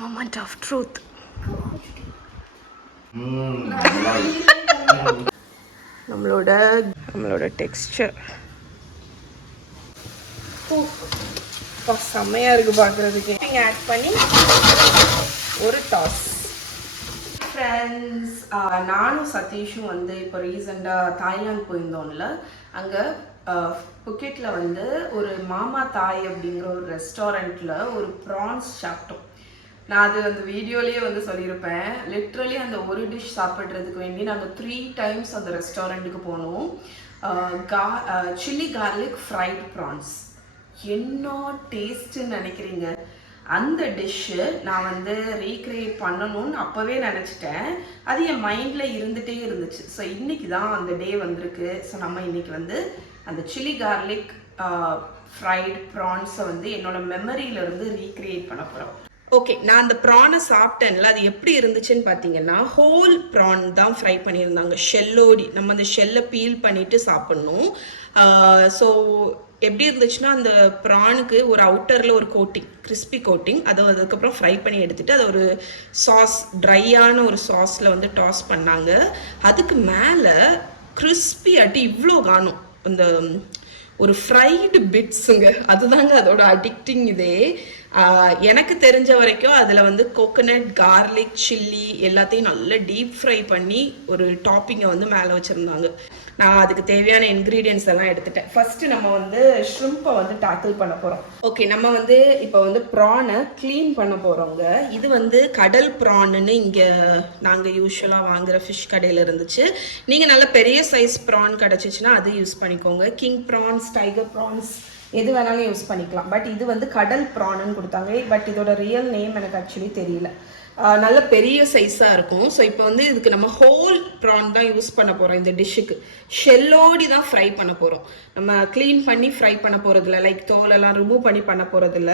moment of truth. நம்மளோட texture செம்மையாக இருக்குது பார்க்குறதுக்கு. ஆட் பண்ணி ஒரு டாஸ். ஃப்ரெண்ட்ஸ், நானும் சதீஷும் வந்து இப்போ ரீசெண்டாக தாய்லாந்து போயிருந்தோம்ல, அங்கே புக்கெட்டில் வந்து ஒரு மாமா தாய் அப்படிங்கிற ஒரு ரெஸ்டாரண்ட்டில் ஒரு ப்ரான்ஸ் சாப்பிட்டோம். நான் அது அந்த வீடியோலேயே வந்து சொல்லியிருப்பேன். லிட்ரலி அந்த ஒரு டிஷ் சாப்பிட்றதுக்கு வேண்டி நாங்கள் 3 times அந்த ரெஸ்டாரண்ட்டுக்கு போனோம். சில்லி கார்லிக் ஃப்ரைட் ப்ரான்ஸ் என்ன டேஸ்ட்டுன்னு நினைக்கிறீங்க? அந்த டிஷ்ஷு நான் வந்து ரீக்ரியேட் பண்ணணும்னு அப்போவே நினச்சிட்டேன். அது என் மைண்டில் இருந்துகிட்டே இருந்துச்சு. ஸோ இன்றைக்கி தான் அந்த டே வந்திருக்கு. ஸோ நம்ம இன்றைக்கி வந்து அந்த சில்லி கார்லிக் ஃப்ரைட் ப்ரான்ஸை வந்து என்னோடய மெமரியிலேருந்து ரீக்ரியேட் பண்ண போகிறோம். ஓகே, நான் அந்த ப்ரானை சாப்பிட்டேன்ல, அது எப்படி இருந்துச்சுன்னு பார்த்தீங்கன்னா, ஹோல் ப்ரான் தான் ஃப்ரை பண்ணியிருந்தாங்க, ஷெல்லோடி. நம்ம அந்த ஷெல்லை பீல் பண்ணிவிட்டு சாப்பிட்ணும். ஸோ எப்படி இருந்துச்சுன்னா, அந்த ப்ரானுக்கு ஒரு அவுட்டரில் ஒரு கோட்டிங், கிறிஸ்பி கோட்டிங், அதை அதுக்கப்புறம் ஃப்ரை பண்ணி எடுத்துகிட்டு அதை ஒரு சாஸ், ட்ரையான ஒரு சாஸில் வந்து டாஸ் பண்ணாங்க. அதுக்கு மேலே கிறிஸ்பி ஆட்டி இவ்வளோ காணும் அந்த ஒரு ஃப்ரைடு பிட்ஸுங்க. அதுதாங்க அதோட அடிக்டிங் இதே. எனக்கு தெரிஞ்ச வரைக்கும் அதில் வந்து கோகோனட், கார்லிக், சில்லி எல்லாத்தையும் நல்லா டீப் ஃப்ரை பண்ணி ஒரு டாப்பிங்கை வந்து மேலே வச்சுருந்தாங்க. நான் அதுக்கு தேவையான இன்க்ரீடியன்ஸ் எல்லாம் எடுத்துட்டேன். ஃபஸ்ட்டு நம்ம வந்து ஷ்ரிம்பை வந்து டேக்கிள் பண்ண போகிறோம். ஓகே, நம்ம வந்து இப்போ வந்து ப்ரானை க்ளீன் பண்ண போகிறோங்க. இது வந்து கடல் ப்ரான்னு இங்கே நாங்கள் யூஸ்வலாக வாங்குகிற ஃபிஷ் கடையில் இருந்துச்சு. நீங்கள் நல்ல பெரிய சைஸ் ப்ரான் கிடச்சிச்சின்னா அது யூஸ் பண்ணிக்கோங்க. கிங் ப்ரான்ஸ், டைகர் ப்ரான்ஸ் எது வேணாலும் யூஸ் பண்ணிக்கலாம். பட் இது வந்து கடல் ப்ரான்னு கொடுத்தாங்க. பட் இதோட ரியல் நேம் எனக்கு ஆக்சுவலி தெரியல. நல்ல பெரிய சைஸாக இருக்கும். ஸோ இப்போ வந்து இதுக்கு நம்ம ஹோல் ப்ரான் தான் யூஸ் பண்ண போகிறோம். இந்த டிஷ்ஷுக்கு ஷெல்லோடி தான் ஃப்ரை பண்ண போகிறோம். நம்ம க்ளீன் பண்ணி ஃப்ரை பண்ண போகிறதில்ல, லைக் தோலெல்லாம் ரிமூவ் பண்ண போகிறதில்ல,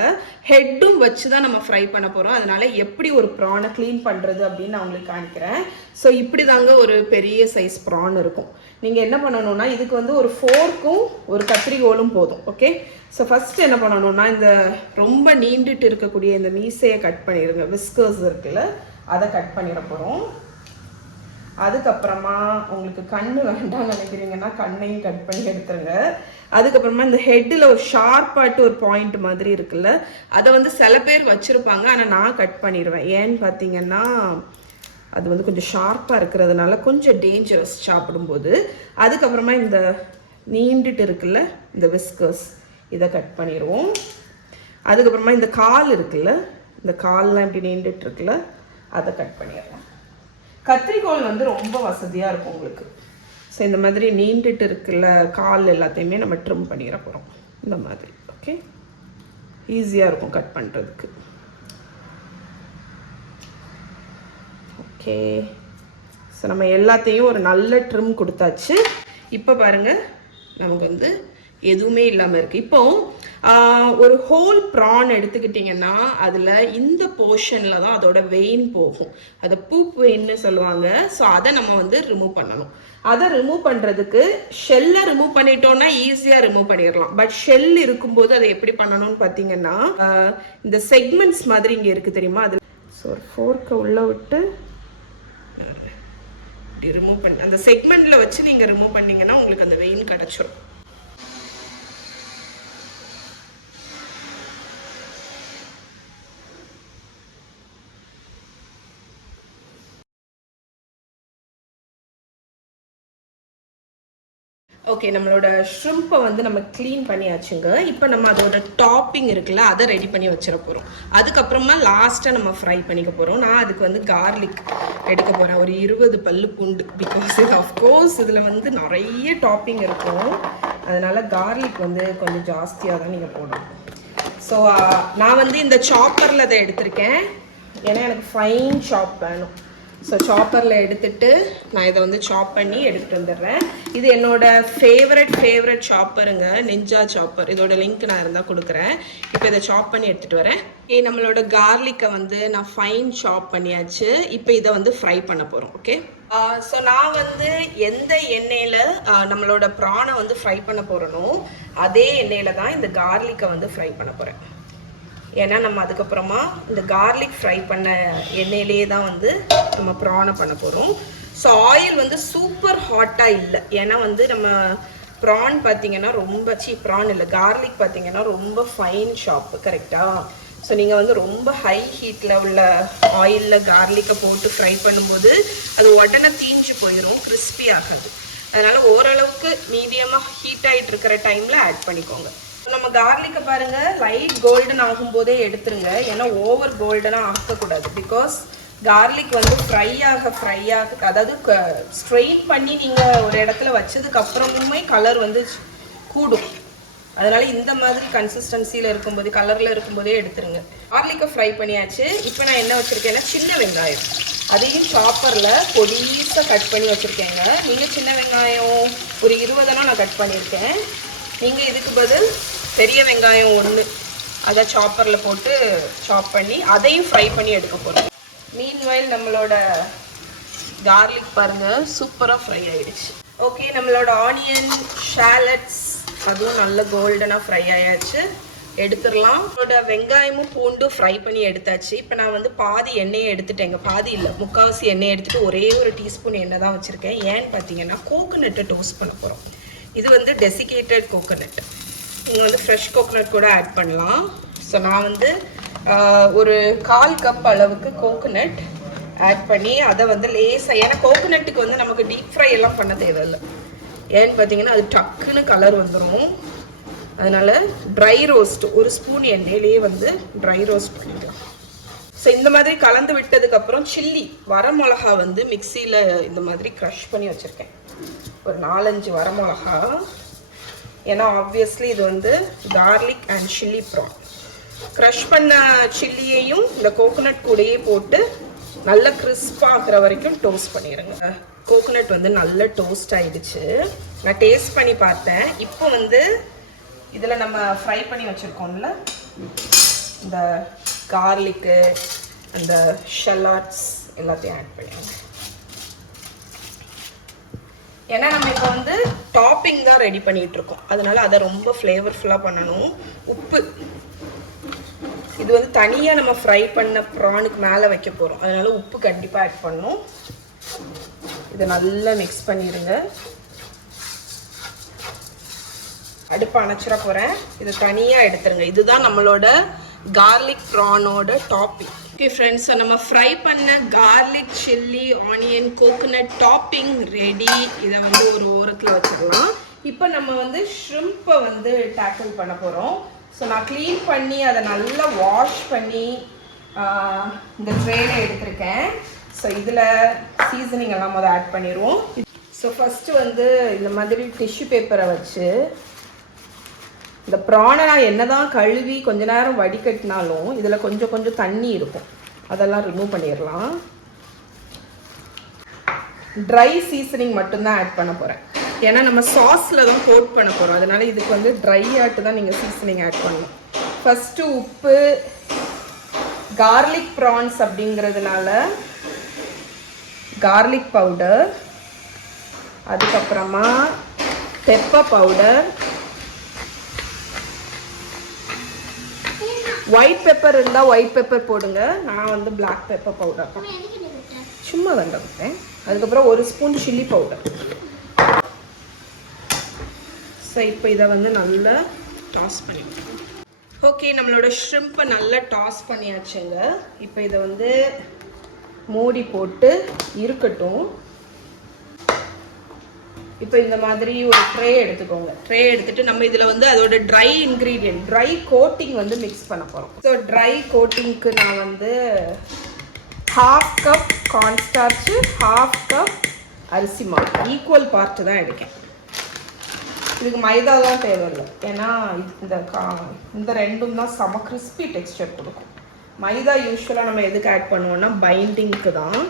ஹெட்டும் வச்சு தான் நம்ம ஃப்ரை பண்ண போகிறோம். அதனால எப்படி ஒரு ப்ரானை க்ளீன் பண்ணுறது அப்படின்னு நான் உங்களுக்கு காணிக்கிறேன். ஸோ இப்படி தாங்க ஒரு பெரிய சைஸ் ப்ரான் இருக்கும். நீங்கள் என்ன பண்ணணும்னா, இதுக்கு வந்து ஒரு ஃபோர்க்கும் ஒரு கத்திரிக்கோலும் போதும். ஓகே, ஸோ ஃபஸ்ட்டு என்ன பண்ணணும்னா, இந்த ரொம்ப நீண்டுட்டு இருக்கக்கூடிய இந்த மீசையை கட் பண்ணிடுங்க. விஸ்கர்ஸ் இருக்குல்ல, அதை கட் பண்ணிட போகிறோம். அதுக்கப்புறமா உங்களுக்கு கண்ணு வேண்டாம்னு நினைக்கிறீங்கன்னா கண்ணையும் கட் பண்ணி எடுத்துருங்க. அதுக்கப்புறமா இந்த ஹெட்டில் ஒரு ஷார்ப்பாட்டு ஒரு பாயிண்ட் மாதிரி இருக்குல்ல, அதை வந்து சில பேர் வச்சுருப்பாங்க. ஆனால் நான் கட் பண்ணிடுவேன். ஏன்னு பார்த்தீங்கன்னா, அது வந்து கொஞ்சம் ஷார்ப்பாக இருக்கிறதுனால கொஞ்சம் டேஞ்சரஸ் சாப்பிடும்போது. அதுக்கப்புறமா இந்த நீண்டுட்டு இருக்குல்ல இந்த விஸ்கர்ஸ், இதை கட் பண்ணிடுவோம். அதுக்கப்புறமா இந்த கால் இருக்குல்ல, இந்த கால்லாம் இப்படி நீண்டுட்டு இருக்குல்ல, அதை கட் பண்ணிடுறோம். கத்திரிக்கோல் வந்து ரொம்ப வசதியாக இருக்கும் உங்களுக்கு. ஸோ இந்த மாதிரி நீண்டுட்டு இருக்குல்ல கால் எல்லாத்தையுமே நம்ம ட்ரிம் பண்ணிட போகிறோம் இந்த மாதிரி. ஓகே, ஈஸியாக இருக்கும் கட் பண்ணுறதுக்கு. ஓகே, ஸோ நம்ம எல்லாத்தையும் ஒரு நல்ல ட்ரிம் கொடுத்தாச்சு. இப்போ பாருங்கள், நமக்கு வந்து எதுவுமே இல்லாமல் இருக்குது. இப்போ ஒரு ஹோல் ப்ரான் எடுத்துக்கிட்டிங்கன்னா அதில் இந்த போர்ஷனில் தான் அதோட வெயின் போகும். அதை பூப் வெயின்னு சொல்லுவாங்க. ஸோ அதை நம்ம வந்து ரிமூவ் பண்ணணும். அதை ரிமூவ் பண்ணுறதுக்கு ஷெல்லை ரிமூவ் பண்ணிட்டோன்னா ஈஸியாக ரிமூவ் பண்ணிடலாம். பட் ஷெல் இருக்கும்போது அதை எப்படி பண்ணணும்னு பார்த்தீங்கன்னா, இந்த செக்மெண்ட்ஸ் மாதிரி இங்கே இருக்குது தெரியுமா, அதில் ஸோ ஒரு ஃபோர்க்கை உள்ளே விட்டு இப்படி ரிமூவ் பண்ணி அந்த செக்மெண்ட்டில் வச்சு நீங்கள் ரிமூவ் பண்ணிங்கன்னா உங்களுக்கு அந்த வெயின் கிடச்சிரும். ஓகே, நம்மளோட ஷ்ரிம்பை வந்து நம்ம க்ளீன் பண்ணியாச்சுங்க. இப்போ நம்ம அதோட டாப்பிங் இருக்குல்ல, அதை ரெடி பண்ணி வச்சிட போகிறோம். அதுக்கப்புறமா லாஸ்ட்டாக நம்ம ஃப்ரை பண்ணிக்க போகிறோம். நான் அதுக்கு வந்து கார்லிக் எடுக்க போகிறேன், ஒரு 20 பல்லு பூண்டு. பிகாஸ் இது அஃப்கோர்ஸ் இதில் வந்து நிறைய டாப்பிங் இருக்கும். அதனால் கார்லிக் வந்து கொஞ்சம் ஜாஸ்தியாக தான் நீங்கள் போடணும். ஸோ நான் வந்து இந்த சாப்பரில் அதை எடுத்திருக்கேன், ஏன்னா எனக்கு ஃபைன் சாப் வேணும். ஸோ சாப்பரில் எடுத்துகிட்டு நான் இதை வந்து சாப் பண்ணி எடுத்துகிட்டு வந்துடுறேன். இது என்னோடய ஃபேவரட் சாப்பருங்க, நிஞ்சா சாப்பர். இதோட லிங்க் நான் இருந்தால் கொடுக்குறேன். இப்போ இதை சாப் பண்ணி எடுத்துகிட்டு வரேன். நம்மளோட கார்லிக்கை வந்து நான் ஃபைன் சாப் பண்ணியாச்சு. இப்போ இதை வந்து ஃப்ரை பண்ண போகிறோம். ஓகே, ஸோ நான் வந்து எந்த எண்ணெயில் நம்மளோட ப்ரானை வந்து ஃப்ரை பண்ண போகிறனோ அதே எண்ணெயில் தான் இந்த கார்லிக்கை வந்து ஃப்ரை பண்ண போகிறேன். ஏன்னா நம்ம அதுக்கப்புறமா இந்த கார்லிக் ஃப்ரை பண்ண எண்ணெயிலே தான் வந்து நம்ம ப்ரானை பண்ண போகிறோம். ஸோ ஆயில் வந்து சூப்பர் ஹாட்டாக இல்லை, ஏன்னா வந்து நம்ம ப்ரான் பார்த்தீங்கன்னா ரொம்ப ப்ரான் இல்லை, கார்லிக் பார்த்தீங்கன்னா ரொம்ப ஃபைன் ஷாப்பு, கரெக்டாக? ஸோ நீங்கள் வந்து ரொம்ப ஹை ஹீட்டில் உள்ள ஆயிலில் கார்லிக்கை போட்டு ஃப்ரை பண்ணும்போது அது உடனே தீஞ்சு போயிடும், கிறிஸ்பி ஆகாது. அதனால் ஓரளவுக்கு மீடியமாக ஹீட் ஆகிட்டு இருக்கிற டைமில் ஆட் பண்ணிக்கோங்க. நம்ம கார்லிக்கை பாருங்கள், லைட் கோல்டன் ஆகும்போதே எடுத்துருங்க, ஏன்னா ஓவர் கோல்டனாக ஆக்கக்கூடாது. பிகாஸ் கார்லிக் வந்து ஃப்ரை ஆக அதாவது ஸ்ட்ரெயின் பண்ணி நீங்கள் ஒரு இடத்துல வச்சதுக்கப்புறமுமே கலர் வந்து கூடும். அதனால் இந்த மாதிரி கன்சிஸ்டன்சியில் இருக்கும்போது, கலரில் இருக்கும்போதே எடுத்துருங்க. கார்லிக்கை ஃப்ரை பண்ணியாச்சு. இப்போ நான் என்ன வச்சுருக்கேன்னா சின்ன வெங்காயம், அதையும் சாப்பரில் பொடிசாக கட் பண்ணி வச்சுருக்கேங்க. நீங்கள் சின்ன வெங்காயம் ஒரு 20 நான் கட் பண்ணியிருக்கேன். நீங்கள் இதுக்கு பதில் பெரிய வெங்காயம் 1 அதை சாப்பரில் போட்டு சாப் பண்ணி அதையும் ஃப்ரை பண்ணி எடுக்க போகிறோம். மீன்வைல் நம்மளோட கார்லிக் பாருங்கள் சூப்பராக ஃப்ரை ஆகிடுச்சு. ஓகே, நம்மளோட ஆனியன் ஷாலட்ஸ் அதுவும் நல்ல கோல்டனாக ஃப்ரை ஆயாச்சு, எடுத்துடலாம். நம்மளோட வெங்காயமும் பூண்டு ஃப்ரை பண்ணி எடுத்தாச்சு. இப்போ நான் வந்து பாதி எண்ணெயை எடுத்துட்டேங்க, பாதி இல்லை முக்கால்வாசி எண்ணெயை எடுத்துகிட்டு ஒரே ஒரு டீஸ்பூன் எண்ணெய் தான் வச்சுருக்கேன். ஏன்னு பார்த்தீங்கன்னா கோகோனட்டை டோஸ்ட் பண்ண போகிறோம். இது வந்து டெசிகேட்டட் கோகோனட், நீங்கள் வந்து ஃப்ரெஷ் கோகோனட் கூட ஆட் பண்ணலாம். ஸோ நான் வந்து ஒரு 1/4 கப் அளவுக்கு கோகோனட் ஆட் பண்ணி அதை வந்து லேசாக, ஏன்னா கோகோனட்டுக்கு வந்து நமக்கு டீப் ஃப்ரை எல்லாம் பண்ண தேவையில்லை. ஏன்னு பார்த்தீங்கன்னா அது டக்குன்னு கலர் வந்துடும். அதனால் ட்ரை ரோஸ்ட் ஒரு ஸ்பூன் எண்ணெயிலேயே வந்து ட்ரை ரோஸ்ட் பண்ணிக்கலாம். ஸோ இந்த மாதிரி கலந்து விட்டதுக்கப்புறம் சில்லி வரமிளகா வந்து மிக்சியில் இந்த மாதிரி க்ரஷ் பண்ணி வச்சுருக்கேன், ஒரு 4-5 வரமிளகா. ஏன்னா ஆப்வியஸ்லி இது வந்து garlic and chilli PRAN. Crush பண்ண சில்லியையும் இந்த கோகோனட் கூடையே போட்டு நல்லா கிறிஸ்பாகிற வரைக்கும் டோஸ்ட் பண்ணிடுங்க. கோகோனட் வந்து நல்லா டோஸ்ட் ஆகிடுச்சு. நான் டேஸ்ட் பண்ணி பார்த்தேன். இப்போ வந்து இதில் நம்ம ஃப்ரை பண்ணி வச்சுருக்கோம்ல இந்த கார்லிக்கு அந்த ஷலாட்ஸ் எல்லாத்தையும் ஆட் பண்ணிடுங்க. ஏன்னா நம்ம இப்போ வந்து டாப்பிங் தான் ரெடி பண்ணிகிட்ருக்கோம், அதனால் அதை ரொம்ப ஃப்ளேவர்ஃபுல்லாக பண்ணணும். உப்பு இது வந்து தனியாக நம்ம ஃப்ரை பண்ண ப்ரானுக்கு மேலே வைக்க போகிறோம், அதனால் உப்பு கண்டிப்பாக ஆட் பண்ணணும். இதை நல்லா மிக்ஸ் பண்ணிடுங்க. அடுப்பு அணைச்சிட போகிறேன், இதை தனியாக எடுத்துருங்க. இதுதான் நம்மளோட கார்லிக் ப்ரானோட டாப்பிங். ஓகே ஃப்ரெண்ட்ஸ், ஸோ நம்ம ஃப்ரை பண்ண garlic chilli onion coconut topping ready. இதை வந்து ஒரு ஓரத்தில் வச்சிடலாம். இப்போ நம்ம வந்து ஷ்ரிம்பை வந்து டேக்கிள் பண்ண போகிறோம். ஸோ நான் க்ளீன் பண்ணி அதை நல்லா வாஷ் பண்ணி இந்த ட்ரேல எடுத்திருக்கேன். ஸோ இதில் சீசனிங் எல்லாம் முதல் ஆட் பண்ணிடுவோம். ஸோ ஃபஸ்ட்டு வந்து இந்த மாதிரி டிஷ்யூ பேப்பரை வச்சு இந்த ப்ரானை நான் என்ன தான் கழுவி கொஞ்ச நேரம் வடிகட்டினாலும் இதில் கொஞ்சம் கொஞ்சம் தண்ணி இருக்கும், அதெல்லாம் ரிமூவ் பண்ணிடலாம். ட்ரை சீசனிங் மட்டும்தான் ஆட் பண்ண போகிறேன், ஏன்னா நம்ம சாஸில் தான் கோட் பண்ண போகிறோம். அதனால இதுக்கு வந்து ட்ரை ஆட்டு தான் நீங்கள் சீசனிங் ஆட் பண்ணணும். ஃபஸ்ட்டு உப்பு, கார்லிக் ப்ரான்ஸ் அப்படிங்கிறதுனால கார்லிக் பவுடர், அதுக்கப்புறமா பெப்பர் பவுடர், ஒயிட் பெப்பர் இருந்தால் ஒயிட் பெப்பர் போடுங்க. நான் வந்து பிளாக் பெப்பர் பவுடர் தான் சும்மா வந்துட்டேன். அதுக்கப்புறம் 1 ஸ்பூன் சில்லி பவுடர். ஸோ இப்போ இதை வந்து நல்லா டாஸ் பண்ணிவிடுவோம். ஓகே, நம்மளோட ஷ்ரிம்பை நல்லா டாஸ் பண்ணியாச்சுங்க. இப்போ இதை வந்து மூடி போட்டு இருக்கட்டும். இப்போ இந்த மாதிரி ஒரு ட்ரே எடுத்துக்கோங்க. ட்ரே எடுத்துட்டு நம்ம இதில் வந்து அதோட ட்ரை இன்க்ரீடியன்ட், ட்ரை கோட்டிங் வந்து மிக்ஸ் பண்ண போகிறோம். ஸோ ட்ரை கோட்டிங்க்கு நான் வந்து 1/2 கப் கார்ன்ஸ்டார்ச்சு, 1/2 கப் அரிசி மாவு, ஈக்குவல் பார்ட்டு தான் எடுக்கேன். இதுக்கு மைதா தான் தேவையில்லை, ஏன்னா இந்த ரெண்டும் தான் செம கிறிஸ்பி டெக்ஸ்டர் கொடுக்கும். மைதா யூஸ்வலாக நம்ம எதுக்கு ஆட் பண்ணுவோம்னா பைண்டிங்க்கு தான்.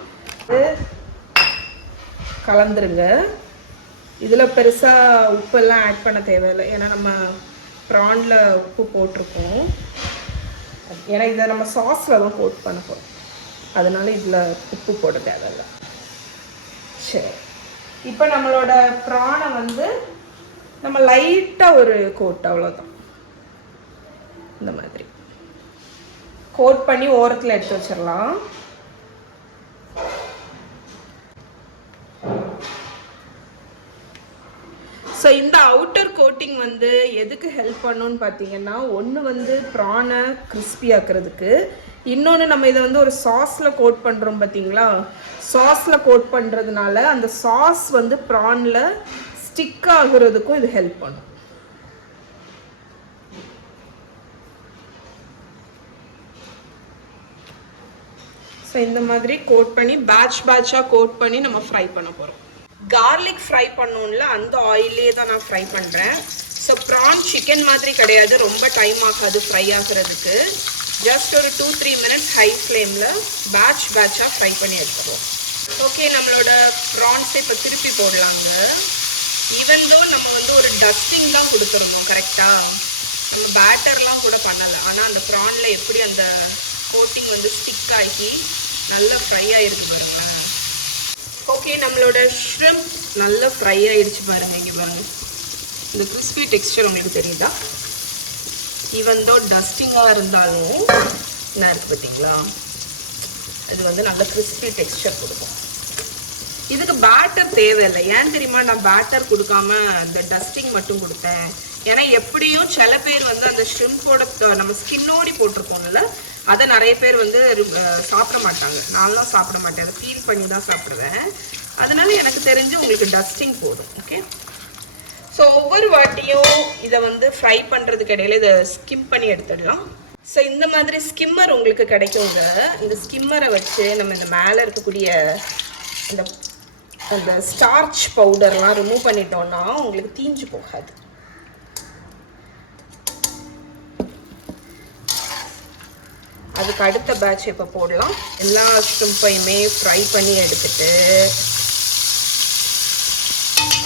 கலந்துருங்க. இதில் பெருசாக உப்பெல்லாம் ஆட் பண்ண தேவையில்லை, ஏன்னா நம்ம ப்ரானில் உப்பு போட்டிருக்கோம். ஏன்னா இதை நம்ம சாஸில் தான் கோட் பண்ண போகிறோம், அதனால இதில் உப்பு போட தேவையில்லை. சரி, இப்போ நம்மளோட ப்ரானை வந்து நம்ம லைட்டாக ஒரு கோட், அவ்வளோதான். இந்த மாதிரி கோட் பண்ணி ஓரத்தில் எடுத்து வச்சிடலாம். ஸோ இந்த அவுட்டர் கோட்டிங் வந்து எதுக்கு ஹெல்ப் பண்ணுன்னு பார்த்தீங்கன்னா, ஒன்று வந்து ப்ரானை கிறிஸ்பி ஆக்கிறதுக்கு, இன்னொன்று நம்ம இதை வந்து ஒரு சாஸில் கோட் பண்ணுறோம் பார்த்தீங்களா, சாஸில் கோட் பண்ணுறதுனால அந்த சாஸ் வந்து ப்ரானில் ஸ்டிக் ஆகுறதுக்கும் இது ஹெல்ப் பண்ணும். ஸோ இந்த மாதிரி கோட் பண்ணி பேட்சாக கோட் பண்ணி நம்ம ஃப்ரை பண்ண போகிறோம். கார்லிக் ஃப்ரை பண்ணோம்ல, அந்த ஆயிலே தான் நான் ஃப்ரை பண்ணுறேன். ஸோ ப்ரான் சிக்கன் மாதிரி கிடையாது, ரொம்ப டைம் ஆகாது ஃப்ரை ஆகிறதுக்கு. ஜஸ்ட் ஒரு 2-3 மினிட்ஸ் ஹை ஃப்ளேமில் பேட்சாக ஃப்ரை பண்ணி எடுத்துருவோம். ஓகே, நம்மளோட ப்ரான்ஸை இப்போ திருப்பி போடலாங்க. ஈவன் தோ நம்ம வந்து ஒரு டஸ்டிங் தான் கொடுத்துருக்கோம் கரெக்டாக, நம்ம பேட்டர்லாம் கூட பண்ணலை. ஆனால் அந்த ப்ரானில் எப்படி அந்த கோட்டிங் வந்து ஸ்டிக் ஆகி நல்லா ஃப்ரை ஆகிருக்கு பாருங்களேன். ஓகே, நம்மளோட ஷ்ரிம்ப் நல்லா ஃப்ரை ஆகிடுச்சு பாருங்கள். இங்கே பாருங்கள், இந்த கிறிஸ்பி டெக்ஸ்டர் உங்களுக்கு தெரியுதா? ஈவன் தோ டஸ்டிங்காக இருந்தாலும் என்ன இருக்குது பார்த்தீங்களா, அது வந்து நல்ல கிறிஸ்பி டெக்ஸ்டர் கொடுக்கும். இதுக்கு பேட்டர் தேவையில்லை. ஏன் தெரியுமா, நான் பேட்டர் கொடுக்காம இந்த டஸ்டிங் மட்டும் கொடுத்தேன். ஏன்னா எப்படியும் சில பேர் வந்து அந்த ஷ்ரிம்போட நம்ம ஸ்கின்னோடி போட்டிருக்கோம்ல, அதை நிறைய பேர் வந்து சாப்பிட மாட்டாங்க. நான்லாம் சாப்பிட மாட்டேன், அதை ஃபீல் பண்ணி தான் சாப்பிடுவேன். அதனால எனக்கு தெரிஞ்சு உங்களுக்கு டஸ்டிங் போதும். ஓகே, ஸோ ஒவ்வொரு வாட்டியும் இதை வந்து ஃப்ரை பண்ணுறதுக்கு இடையில இதை ஸ்கிம் பண்ணி எடுத்துடலாம். ஸோ இந்த மாதிரி ஸ்கிம்மர் உங்களுக்கு கிடைக்குங்க. இந்த ஸ்கிம்மரை வச்சு நம்ம இந்த மேலே இருக்கக்கூடிய அந்த ஸ்டார்ச் பவுடர்லாம் ரிமூவ் பண்ணிட்டோம்னா உங்களுக்கு தீஞ்சு போகாது. அதுக்கு அடுத்த பேட்ச் இப்போ போடலாம். எல்லா ஷ்ரிம்பையுமே ஃப்ரை பண்ணி எடுத்துட்டு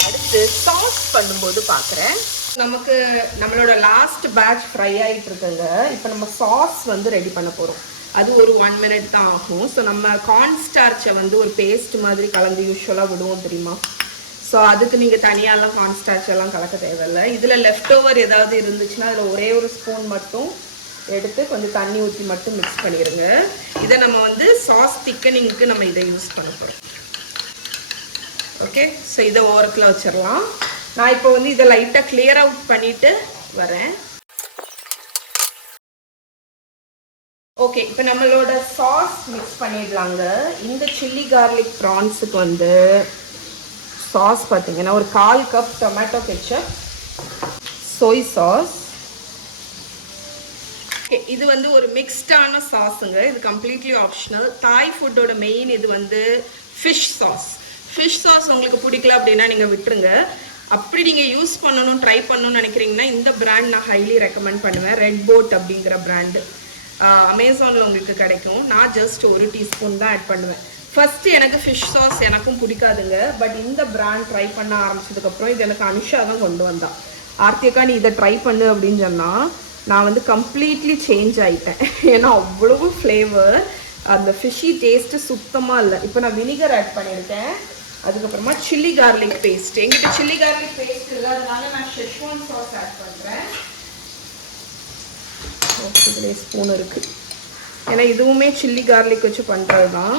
அடுத்து சாஸ் பண்ணும்போது பார்க்குறேன். நமக்கு நம்மளோட லாஸ்ட் பேட்ச் ஃப்ரை ஆகிட்டு இருக்குங்க. இப்போ நம்ம சாஸ் வந்து ரெடி பண்ண போகிறோம். அது ஒரு 1 மினிட் தான் ஆகும். ஸோ நம்ம கார்ன்ஸ்டார்ச்சை வந்து ஒரு பேஸ்ட் மாதிரி கலந்து யூஸ்வலாக விடுவோம் தெரியுமா. ஸோ அதுக்கு நீங்கள் தனியாலாம் கார்ன்ஸ்டார்ச் எல்லாம் கலக்க தேவையில்லை. இதில் லெஃப்ட் ஓவர் ஏதாவது இருந்துச்சுன்னா அதில் ஒரே ஒரு ஸ்பூன் மட்டும் எடுத்து கொஞ்சம் தண்ணி ஊற்றி மட்டும் மிக்ஸ் பண்ணிடுங்க. இதை நம்ம வந்து சாஸ் திக்கனிங்க்கு நம்ம இதை யூஸ் பண்ண போகிறோம். ஓகே, ஸோ இதை ஓரத்தில் வச்சிடலாம். நான் இப்போ வந்து இதை லைட்டாக கிளியர் அவுட் பண்ணிவிட்டு வரேன். ஓகே, இப்போ நம்மளோட சாஸ் மிக்ஸ் பண்ணிடலாங்க. இந்த சில்லி கார்லிக் ப்ரான்ஸுக்கு வந்து சாஸ் பார்த்தீங்கன்னா ஒரு 1/4 கப் டொமேட்டோ கெச்சப், சோய் சாஸ். இது வந்து ஒரு மிக்ஸ்டான சாஸுங்க. இது கம்ப்ளீட்லி ஆப்ஷனல். தாய் ஃபுட்டோட மெயின் இது வந்து ஃபிஷ் சாஸ். ஃபிஷ் சாஸ் உங்களுக்கு பிடிக்கல அப்படின்னா நீங்கள் விட்டுருங்க. அப்படி நீங்கள் யூஸ் பண்ணணும், ட்ரை பண்ணணும்னு நினைக்கிறீங்கன்னா இந்த பிராண்ட் நான் ஹைலி ரெக்கமெண்ட் பண்ணுவேன். ரெட் போட் அப்படிங்கிற பிராண்டு அமேசானில் உங்களுக்கு கிடைக்கும். நான் ஜஸ்ட் 1 டீஸ்பூன் தான் ஆட் பண்ணுவேன். ஃபஸ்ட்டு எனக்கு ஃபிஷ் சாஸ் எனக்கும் பிடிக்காதுங்க. பட் இந்த பிராண்ட் ட்ரை பண்ண ஆரம்பிச்சதுக்கப்புறம் இது எனக்கு அனுஷா தான் கொண்டு வந்தான். ஆர்த்தியக்கா நீ இதை ட்ரை பண்ணு அப்படின்னு சொன்னால் நான் வந்து கம்ப்ளீட்லி சேஞ்ச் ஆகிட்டேன். ஏன்னா அவ்வளவு ஃப்ளேவர், அந்த ஃபிஷ்ஷி டேஸ்ட்டு சுத்தமாக இல்லை. இப்போ நான் வினிகர் ஆட் பண்ணியிருக்கேன். அதுக்கப்புறமா சில்லி கார்லிக் பேஸ்ட். எங்கிட்ட சில்லி கார்லிக் பேஸ்ட் இல்லாதனால நான் ஷெஸ்வான் சாஸ் ஆட் பண்ணுறேன். இதில் ஸ்பூன் இருக்குது. ஏன்னா இதுவுமே சில்லி கார்லிக் வச்சு பண்ணுறது தான்.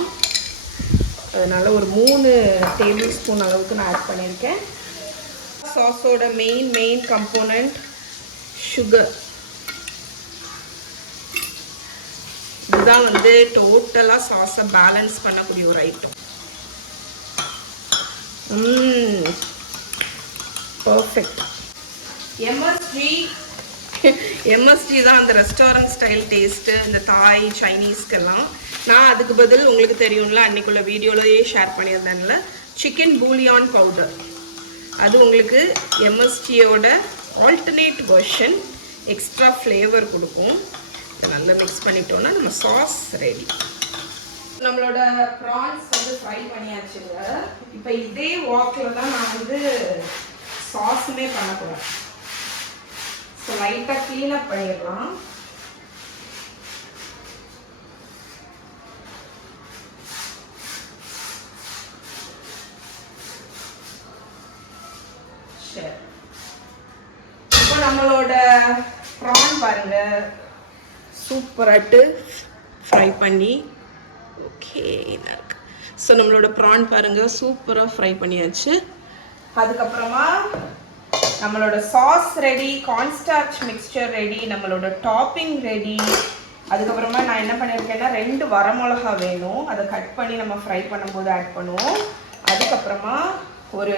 அதனால் ஒரு 3 டேபிள் ஸ்பூன் அளவுக்கு நான் ஆட் பண்ணியிருக்கேன். சாஸோட மெயின் கம்போனண்ட் சுகர். இதுதான் வந்து டோட்டலாக சாஸை பேலன்ஸ் பண்ணக்கூடிய ஒரு ஐட்டம். பர்ஃபெக்ட். எம்எஸ்ஜி தான் அந்த ரெஸ்டாரண்ட் ஸ்டைல் டேஸ்ட்டு, இந்த தாய் சைனீஸ்க்கெல்லாம். நான் அதுக்கு பதில் உங்களுக்கு தெரியும்ல, அன்றைக்குள்ள வீடியோலையே ஷேர் பண்ணியிருந்தேன்ல, சிக்கன் பூலியான் பவுடர். அது உங்களுக்கு எம்எஸ்ஜியோட ஆல்டர்னேட் வெர்ஷன், எக்ஸ்ட்ரா ஃப்ளேவர் கொடுக்கும். நல்லா மிக்ஸ் பண்ணிட்டோம்னா நம்ம சாஸ் ரெடி. நம்மளோட ப்ரான்ஸ் வந்து ஃப்ரை பண்ணியாச்சுங்க. இப்போ இதே வாக்கில் தான் நான் வந்து சாஸுமே பண்ண போகிறேன். ஸோ லைட்டாக க்ளீனப் பண்ணிடலாம். சரி, இப்போ நம்மளோட ப்ரான் பாருங்க சூப்பராட்டு ஃப்ரை பண்ணி ஓகே இருக்கு. ஸோ நம்மளோட ப்ரான் பாருங்கள் சூப்பராக ஃப்ரை பண்ணியாச்சு. அதுக்கப்புறமா நம்மளோட sauce ready, cornstarch mixture ready, நம்மளோட டாப்பிங் ரெடி. அதுக்கப்புறமா நான் என்ன பண்ணியிருக்கேன்னா 2 வரமிளகா வேணும், அதை கட் பண்ணி நம்ம ஃப்ரை பண்ணும்போது ஆட் பண்ணுவோம். அதுக்கப்புறமா ஒரு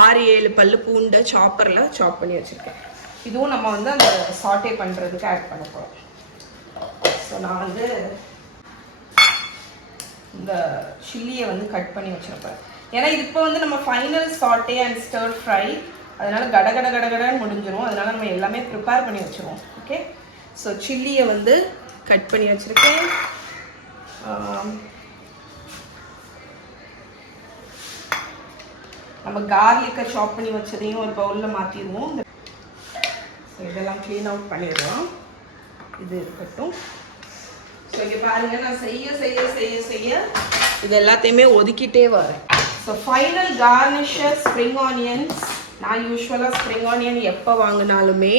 6-7 பல்லு பூண்டை சாப்பரில் சாப் பண்ணி வச்சுருக்கேன். இதுவும் நம்ம வந்து அந்த சாட்டே பண்ணுறதுக்கு ஆட் பண்ண போகிறோம். ஸோ நான் வந்து இந்த சில்லியை வந்து கட் பண்ணி வச்சுருப்பேன். ஏன்னா இது இப்போ வந்து நம்ம ஃபைனல் சாட்டே அண்ட் ஸ்டர் ஃப்ரை, அதனால் கடன்னு முடிஞ்சிடும். அதனால் நம்ம எல்லாமே ப்ரிப்பேர் பண்ணி வச்சுருவோம். ஓகே, ஸோ சில்லியை வந்து கட் பண்ணி வச்சுருக்கேன். நம்ம கார்லிக்கை சாப் பண்ணி வச்சதையும் ஒரு பவுலில் மாற்றிடுவோம். ஸோ இதெல்லாம் க்ளீன் அவுட் பண்ணிடுவோம். இது இருக்கட்டும். ஸோ இங்கே பாருங்கள், நான் செய்ய இது எல்லாத்தையுமே ஒதுக்கிட்டே வரேன். So final garnisher spring onions. நான் யூஸ்வலாக ஸ்ப்ரிங் ஆனியன் எப்போ வாங்கினாலுமே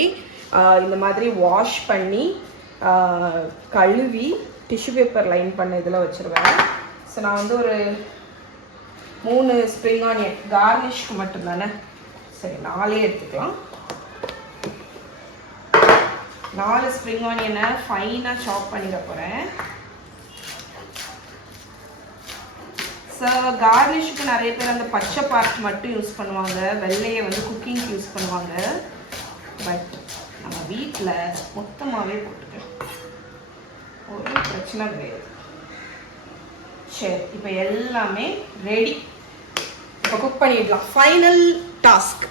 இந்த மாதிரி வாஷ் பண்ணி கழுவி டிஷ்யூ பேப்பர் லைன் பண்ண இதில் வச்சுருவேன். ஸோ நான் வந்து ஒரு 3 ஸ்ப்ரிங் ஆனியன் கார்னிஷ்க்கு மட்டும்தானே, சரி 4 எடுத்துக்கலாம். 4 ஸ்ப்ரிங் ஆனியனை ஃபைனாக சாப் பண்ணிட போகிறேன். ஸோ கார்னிஷுக்கு நிறைய பேர் அந்த பச்சை பார்ட் மட்டும் யூஸ் பண்ணுவாங்க, வெள்ளையை வந்து குக்கிங்க்கு யூஸ் பண்ணுவாங்க. பட் நம்ம வீட்டில் மொத்தமாகவே போட்டுக்கலாம், ஒரு பிரச்சனை கிடையாது. சரி, இப்போ எல்லாமே ரெடி. இப்போ குக் பண்ணிடலாம். Final task.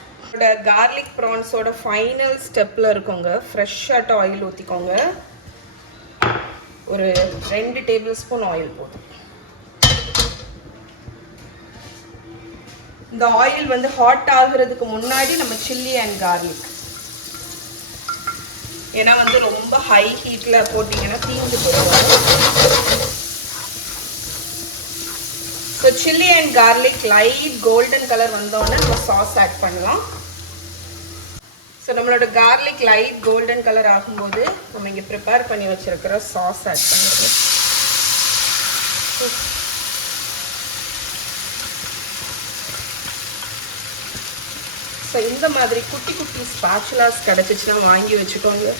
கார்லிக் ப்ரான்ஸோட ஃபைனல் ஸ்டெப்பில் இருக்கோங்க. ஃப்ரெஷ்ஷாட்ட ஆயில் ஊற்றிக்கோங்க. ஒரு 2 டேபிள் ஸ்பூன் ஆயில் போதும். இந்த ஆயில் வந்து ஹாட் ஆகுறதுக்கு முன்னாடி நம்ம சில்லி அண்ட் கார்லிக், ஏன்னா வந்து ரொம்ப ஹை ஹீட்டில் போட்டிங்கன்னா தீந்து போடுவாங்க. So chilli and garlic light golden colour வந்தோடனே நம்ம சாஸ் ஆட் பண்ணலாம். ஸோ நம்மளோட கார்லிக் லைட் கோல்டன் கலர் ஆகும்போது நம்ம இங்கே ப்ரிப்பேர் பண்ணி வச்சுருக்கிற சாஸ் ஆட் பண்ணிடுவோம். ஸோ இந்த மாதிரி குட்டி குட்டி ஸ்பாச்சுலாஸ் கிடச்சிச்சின்னா வாங்கி வச்சுக்கோங்க.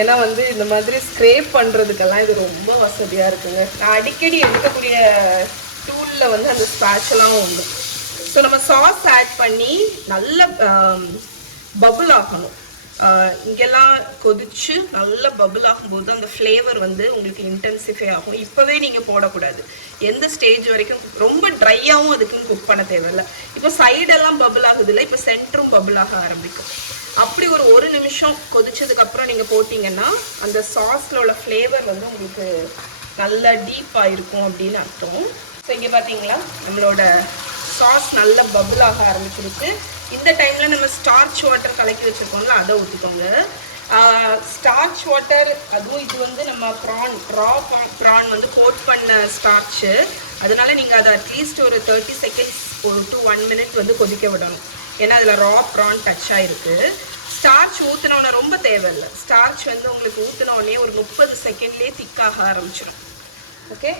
ஏன்னா வந்து இந்த மாதிரி ஸ்க்ரேப் பண்ணுறதுக்கெல்லாம் இது ரொம்ப வசதியாக இருக்குங்க. நான் அடிக்கடி எடுக்கக்கூடிய டூலில் வந்து அந்த ஸ்பாச்சுலாம் உண்டு. ஸோ நம்ம சாஸ் ஆட் பண்ணி நல்ல பபுள் ஆகணும். இங்கெல்லாம் கொதிச்சு நல்லா பபுள் ஆகும்போது அந்த ஃப்ளேவர் வந்து உங்களுக்கு இன்டென்சிஃபை ஆகும். இப்போவே நீங்கள் போடக்கூடாது, எந்த ஸ்டேஜ் வரைக்கும் ரொம்ப ட்ரையாகவும் அதுக்குன்னு குக் பண்ண தேவையில்லை. இப்போ சைடெல்லாம் பபுள் ஆகுது இல்லை, இப்போ சென்டரும் பபுள் ஆக ஆரம்பிக்கும். அப்படி ஒரு நிமிஷம் கொதிச்சதுக்கப்புறம் நீங்கள் போட்டிங்கன்னா அந்த சாஸில் உள்ள ஃப்ளேவர் வந்து உங்களுக்கு நல்லா டீப்பாக இருக்கும் அப்படின்னு அர்த்தம். ஸோ இங்கே பார்த்தீங்களா நம்மளோட சாஸ் நல்லா பபுள் ஆக ஆரம்பிச்சிருக்கு. இந்த டைமில் நம்ம ஸ்டார்ச் வாட்டர் கலக்கி வச்சுருக்கோம்ல, அதை ஊற்றிக்கோங்க. ஸ்டார்ச் வாட்டர், அதுவும் இது வந்து நம்ம ப்ரான் வந்து கோட் பண்ண ஸ்டார்ச்சு, அதனால நீங்கள் அதை அட்லீஸ்ட் ஒரு 30 செகண்ட்ஸ் to 1 minute வந்து கொதிக்க விடணும். ஏன்னா அதில் ப்ரான் டச் ஆகிருக்கு. ஸ்டார்ச் ஊற்றினோன்னே ரொம்ப தேவையில்லை. ஸ்டார்ச் வந்து உங்களுக்கு ஊற்றினோடனே ஒரு 30 செகண்ட்லேயே திக்காக ஆரம்பிச்சிடும். ஓகே,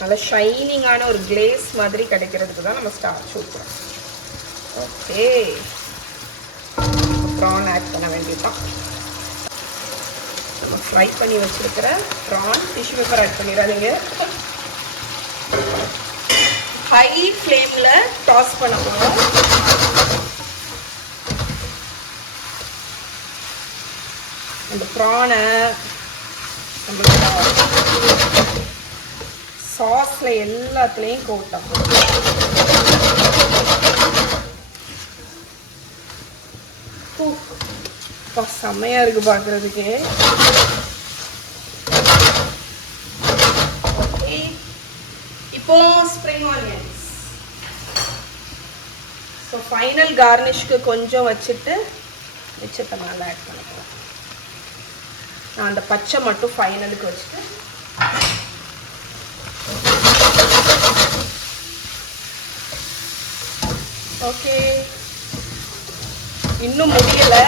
நல்லா ஷைனிங்கான ஒரு கிளேஸ் மாதிரி கிடைக்கிறதுக்கு தான் நம்ம ஸ்டார்ச் ஊற்றுறோம். ஓகே, ப்ரான் ஆட் பண்ண வேண்டியதுதான். நம்ம ஃப்ரை பண்ணி வச்சுருக்கிற ப்ரான் டிஷ்யூ பேப்பர் ஆட் பண்ணிடாதீங்க. ஹை ஃப்ளேமில் டாஸ் பண்ண போகிறோம். அந்த ப்ரானை நம்மளோட சாஸில் எல்லாத்துலேயும் கோட்டோம். செம்மையாக இருக்குது பார்க்குறதுக்கு. இப்போ ஸ்ப்ரிங் ஆனியன்ஸ். ஸோ ஃபைனல் கார்னிஷ்க்கு கொஞ்சம் வச்சுட்டு மிச்சத்தை மேலே ஆட் பண்ண போகிறேன். நான் அந்த பச்சை மட்டும் ஃபைனலுக்கு வச்சுட்டு ஓகே. இன்னும் முடியலை,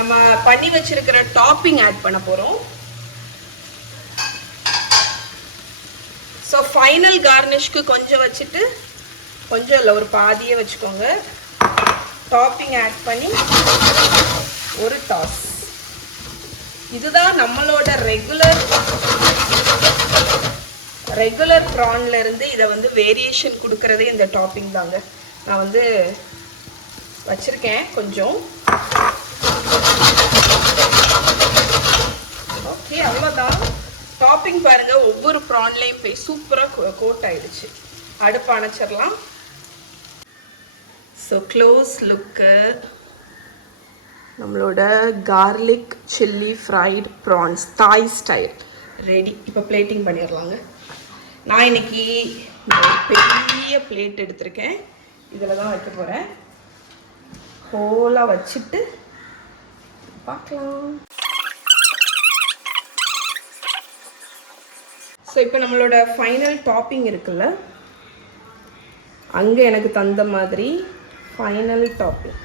நம்ம பண்ணி வச்சிருக்கிற டாப்பிங் ஆட் பண்ண போறோம். ஸோ ஃபைனல் கார்னிஷ்க்கு கொஞ்சம் வச்சுட்டு, கொஞ்சம் இல்லை ஒரு பாதியே வச்சுக்கோங்க. டாப்பிங் ஆட் பண்ணி ஒரு டாஸ். இதுதான் நம்மளோட ரெகுலர் ப்ரான்ல இருந்து இதை வந்து வேரியேஷன் கொடுக்கறதே இந்த டாப்பிங் தாங்க. நான் வந்து வச்சிருக்கேன் கொஞ்சம். ஓகே, அவ்வளோதான். டாப்பிங் பாருங்க, ஒவ்வொரு ப்ரான்லையும் போய் சூப்பராக கோட் ஆயிடுச்சு. அடுப்பு அணைச்சிடலாம். ஸோ க்ளோஸ் லுக்கு நம்மளோட கார்லிக் சில்லி ஃப்ரைட் ப்ரான்ஸ் தாய் ஸ்டைல் ரெடி. இப்போ பிளேட்டிங் பண்ணிடலாங்க. நான் இன்னைக்கு பெரிய பிளேட் எடுத்திருக்கேன். இதில் தான் வைக்க போகிறேன். ஹோலாக வச்சுட்டு பார்க்கலாம். ஸோ இப்போ நம்மளோட ஃபைனல் டாப்பிங் இருக்குல்ல, அங்கே எனக்கு தந்த மாதிரி ஃபைனல் டாப்பிங்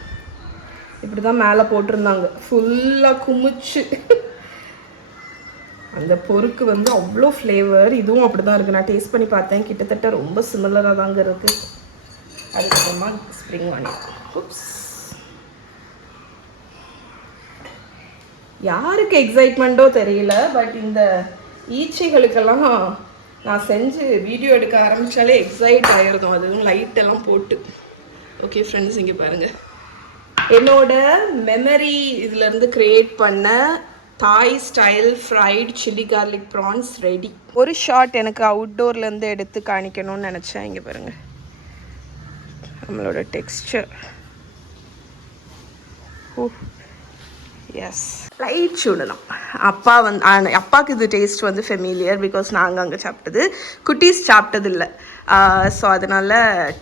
இப்படி தான் மேலே போட்டிருந்தாங்க. ஃபுல்லாக குமிச்சு அந்த பொருக்கு வந்து அவ்வளோ ஃப்ளேவர். இதுவும் அப்படி தான் இருக்குது. நான் டேஸ்ட் பண்ணி பார்த்தேன், கிட்டத்தட்ட ரொம்ப சிமிலராக தாங்க இருக்குது. அதுக்கப்புறமா ஸ்ப்ரிங் ஆனியன். யாருக்கு எக்ஸைட்மெண்ட்டோ தெரியல, பட் இந்த ஈச்சைகளுக்கெல்லாம் நான் செஞ்சு வீடியோ எடுக்க ஆரம்பித்தாலே எக்ஸைட் ஆகிருந்தோம். அதுவும் லைட்டெல்லாம் போட்டு. ஓகே ஃப்ரெண்ட்ஸ், இங்கே பாருங்கள் என்னோட மெமரி இதிலேருந்து க்ரியேட் பண்ண Thai style fried chilli garlic prawns ready. ஒரு ஷாட் எனக்கு அவுட்டோர்லேருந்து எடுத்து காணிக்கணும்னு நினச்சேன். இங்கே பாருங்கள் நம்மளோட டெக்ஸ்சர். ஓ எஸ், லைட் சூடணும். அப்பாவுக்கு இது டேஸ்ட் வந்து ஃபெமிலியர், பிகாஸ் நாங்கள் அங்கே சாப்பிட்டது, குட்டீஸ் சாப்பிட்டது இல்லை. ஸோ அதனால்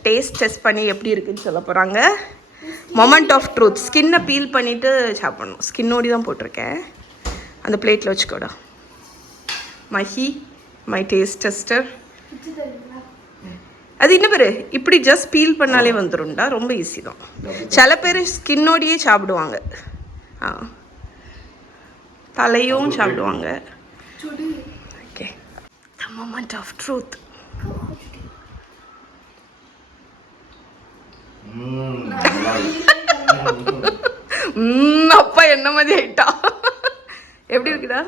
டெஸ்ட் பண்ணி எப்படி இருக்குன்னு சொல்ல போகிறாங்க. Moment of truth. ஸ்கின்னை பீல் பண்ணிவிட்டு சாப்பிடணும். ஸ்கின்னோடி தான் போட்டிருக்கேன். அந்த பிளேட்டில் வச்சுக்கோடா. Mahi, my taste tester. அது என்ன பேர், இப்படி ஜஸ்ட் பீல் பண்ணாலே வந்துடும்டா. ரொம்ப ஈஸி தான். சில பேர் ஸ்கின்னோடையே சாப்பிடுவாங்க. தலையும் சாப்பிடுவாங்க. Okay, the moment of truth. அப்பா என்ன மாதிரி ஆயிட்டா. எப்படி இருக்குடா?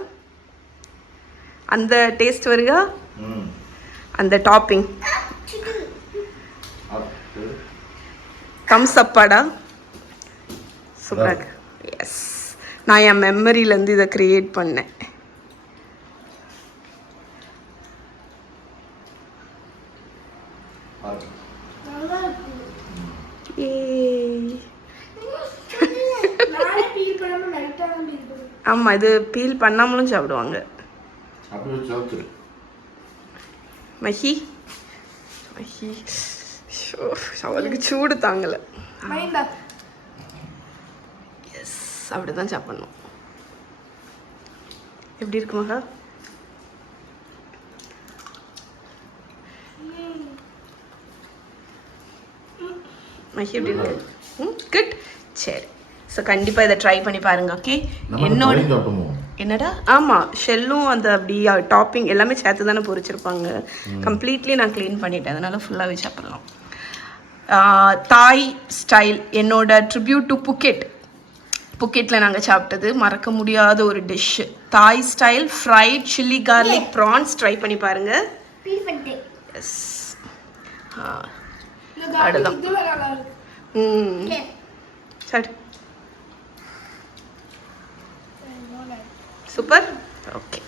அந்த டேஸ்ட் வருகா? அந்த டாப்பிங் தம்ஸ் அப்பாடா. சூப்பராக. எஸ், நான் என் மெமரியிலேருந்து இதை க்ரியேட் பண்ணேன். ஆமாம், இது பீல் பண்ணாமலும் சாப்பிடுவாங்க. மஹி அவளுக்கு சூடு தாங்கலை. எஸ், அப்படி தான் சாப்பிடணும். எப்படி இருக்கு மகா? மஹி எப்படி இருக்கு? குட். சரி, ஸோ கண்டிப்பாக இதை ட்ரை பண்ணி பாருங்க. ஓகே, என்னோட என்னடா? ஆமாம், ஷெல்லும் அந்த அப்படி டாப்பிங் எல்லாமே சேர்த்து தானே பொரிச்சிருப்பாங்க. கம்ப்ளீட்லி நான் க்ளீன் பண்ணிட்டேன், அதனால் ஃபுல்லாகவே சாப்பிட்லாம். தாய் ஸ்டைல் என்னோட ட்ரிபியூட் டு புக்கெட்டில் நாங்கள் சாப்பிட்டது மறக்க முடியாத ஒரு dish. Thai style fried chilli garlic prawns. Try பண்ணி பாருங்கள். எஸ், அடுதான். சரி, சூப்பர். ஓகே.